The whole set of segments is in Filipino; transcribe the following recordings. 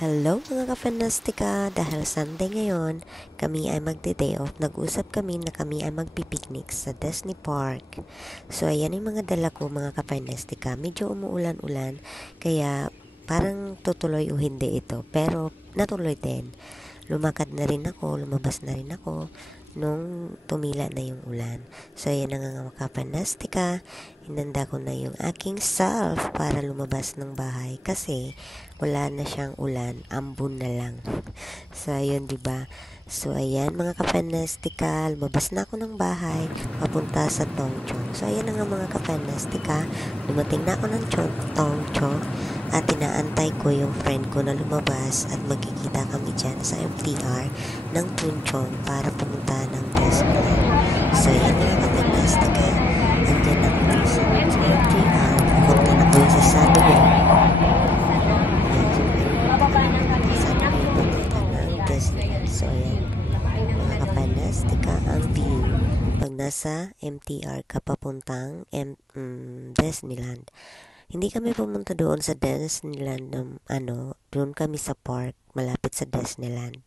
Hello mga kapanastika, dahil Sunday ngayon, kami ay magde-day off. Nag-usap kami na kami ay magpipiknik sa Disney Park. So ayan yung mga dala ko mga kapanastika. Medyo umuulan-ulan, kaya parang tutuloy o hindi ito. Pero natuloy din. Lumakad na rin ako, lumabas na rin ako nung tumila na yung ulan. So ayan na nga mga kapanastika, inanda ko na yung aking self para lumabas ng bahay kasi wala na siyang ulan, ambon na lang. So ayun, diba? So ayan mga kapanastika, lumabas na ako ng bahay papunta sa Tongchong. So ayan na nga mga kapanastika, dumating na ako ng Tongchong at inaantay ko yung friend ko na lumabas at magkikita kami dyan sa MTR ng Tongchong para pumunta ng Disneyland. So ayan mga kapanastika, andyan ako sa MTR, pupunta na ko sa Sunway. So ayan, mga kapanastika, ang view pag nasa MTR ka papuntang Disneyland. Hindi kami pumunta doon sa Disneyland doon kami sa park malapit sa Disneyland.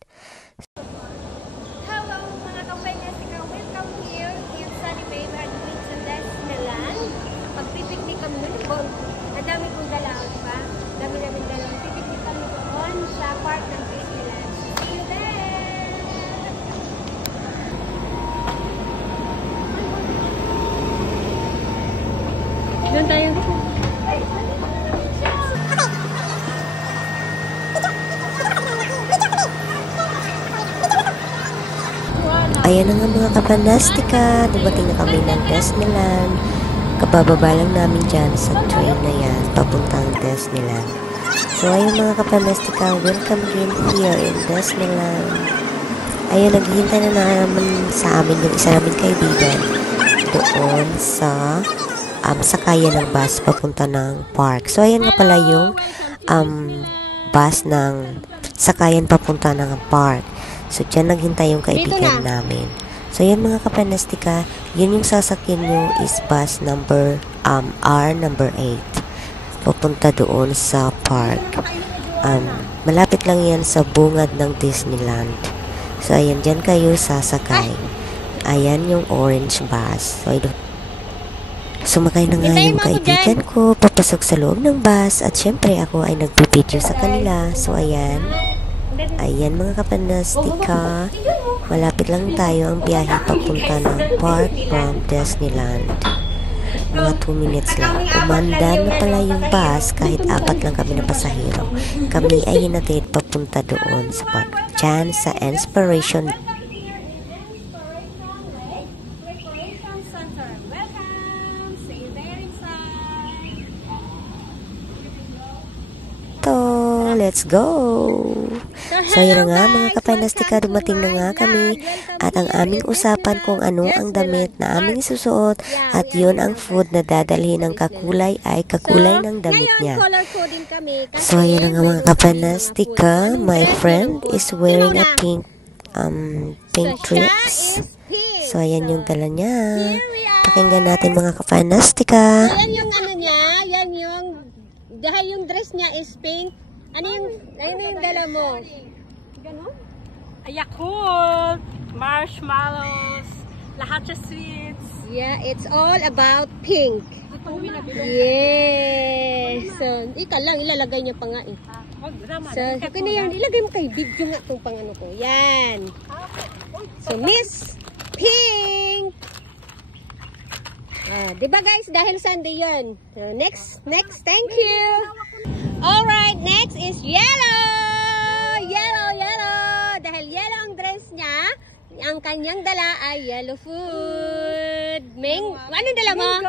Hello mga kapanastika, welcome here in Sunny Bay at sa Disneyland. Magpipiknik kami doon. Nadami kong dalaw, diba? Dami-daming dalaw. Pipiknik kami doon sa park ng Disneyland. See you there! Doon tayo. Ayan na nga mga kapanastika, dumating na kami ng Disneyland. Kabababa lang namin dyan sa train na yan, papuntang Disneyland. So ayun mga kapanastika, welcome again here in Disneyland. Ayun, naghihintay na naman sa amin yung isa namin kaibigan doon sa sakayan ng bus papunta ng park. So ayan nga pala yung bus ng sakayan papunta ng park. So, dyan naghintay yung kaibigan namin. So, yan mga kapanastika, yun yung sasakyan nyo is bus number R number 8. Pupunta doon sa park. Malapit lang yan sa bungad ng Disneyland. So, ayan, dyan kayo sasakay. Ayan yung orange bus. So, sumakay na nga yung kaibigan ko, papasok sa loob ng bus, at syempre ako ay nagpipideo sa kanila. So, ayan. Ayan mga kapanastika, malapit lang tayo ang biyahe papunta ng park from Disneyland. Mga 2 minutes lang. Umanda na pala yung bus kahit 4 lang kami na pasahero. Kami ay hinatid papunta doon sa park. Diyan sa Inspiration. Let's go! So yun na nga mga kapanastika, dumating na nga kami at ang aming usapan kung ano ang damit na aming isusuot at yun ang food na dadalhin ng kakulay ay kakulay ng damit niya. So yun na nga mga kapanastika, my friend is wearing a pink dress. So ayan yung dala niya. Pakinggan natin mga kapanastika. Ayan yung ano niya, yan yung dahil yung dress niya is pink. Ano yung dala mo? Ganon? Yakult, marshmallows, lahat sa sweets. Yeah, it's all about pink. Yes. So, ika lang, ilalagay niya pa nga eh. So, okay na yan. Ilagay mo kay video nga itong pangano ko. Yan. So, Miss Pink. Diba guys, dahil Sunday yun. So, next, thank you. Alright, next is yellow! Yellow! Dahil yellow ang dress niya, ang kanyang dala ay yellow food. Anong dala mo?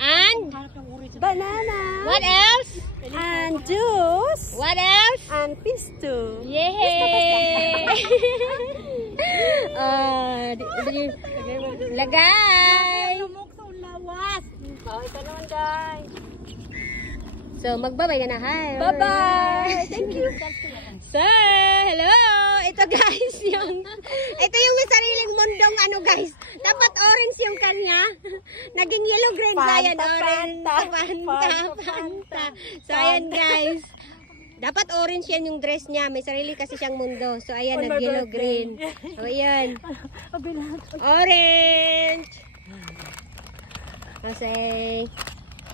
And? Banana. What else? And juice. What else? And pisto. Yay! Lagay! Oh, ito naman guys. So, magbabay na na. Hi! Bye-bye! Thank you. So, hello! Ito guys, ito yung sariling mundong ano guys. Dapat orange yung kanya. Naging yellow green na yan. Orange. Fanta. So, ayan guys. Dapat orange yan yung dress niya. May sarili kasi siyang mundo. So, ayan, On my nag-yellow birthday. green. O, ayan. Abilat. Orange. Okay.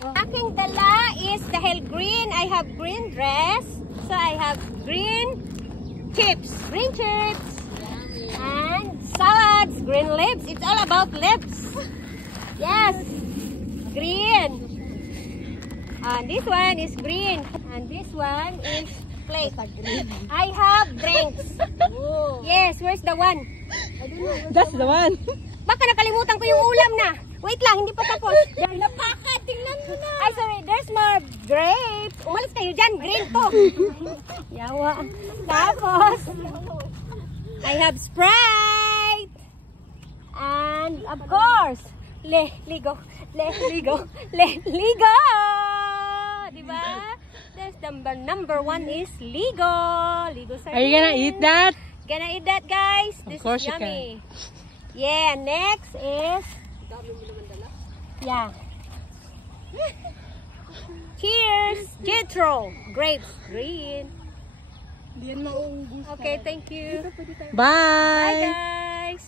Aking dala is dahil green. I have green dress. So, I have green chips. Green chips. And salads. Green lips. It's all about lips. Yes. Green. And this one is green. And this one is plate. I have drinks. Yes, where's the one? That's the one. Baka nakalimutan ko yung ulam na. Wait lang, hindi pa tapos. Napaka, tingnan mo na. Ay, sorry, there's more grapes. Umalis kayo dyan, green to. Yawa. Tapos, I have Sprite. And, of course, ligo. Diba? That's number one is Ligo. Ligo sardines. Are you gonna eat that? Gonna eat that, guys. Of This course is you yummy. Yeah, next is... Yeah. Cheers! Jetro. Grapes. Green. Okay, thank you. Bye, Bye. guys.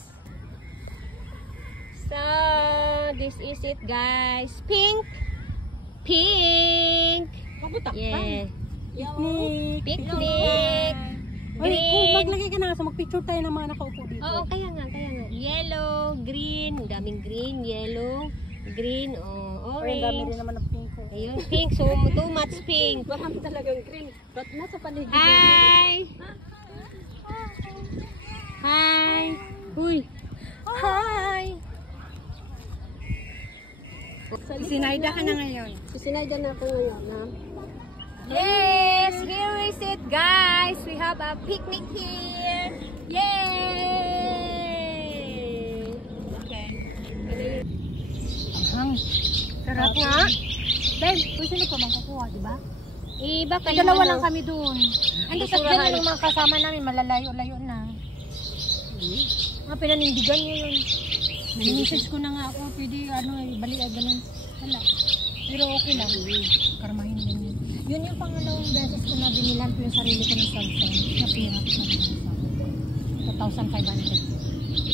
So, this is it, guys. Pink. Pink. Yeah. Picnic. Green. Maglagay ka na. So mag-picture tayo ng mga nakaupo dito. Oo, kaya nga. Yellow, green. Ang daming green, yellow, green, oh, Ay, ang dami orange. rin naman ng pink ko. Ayun, pink. So, too much pink. Marami talagang green. Ba't nasa paligid? Hi! Hi! Huy! Hi! Sinayda ka na ngayon. Sinayda na ako ngayon, ha? Yes! Here is it, guys! We have a picnic here! Yay! Okay. Sarap nga. Dahil, kung sino pa bang kukuha, di ba? Baka yung Dalawa ano, lang kami doon. Ando sa Basurahan. dyan yung mga kasama namin, malalayo-layo na. Pinanindigan niyo yun. Message ko na nga ako, pwede balik ay ganun. Wala. Pero okay lang. Karmahin din yun. Yun yung pangalawang beses ko na binilan ko yung sarili ko ng Samsung. Napirap na 2,500.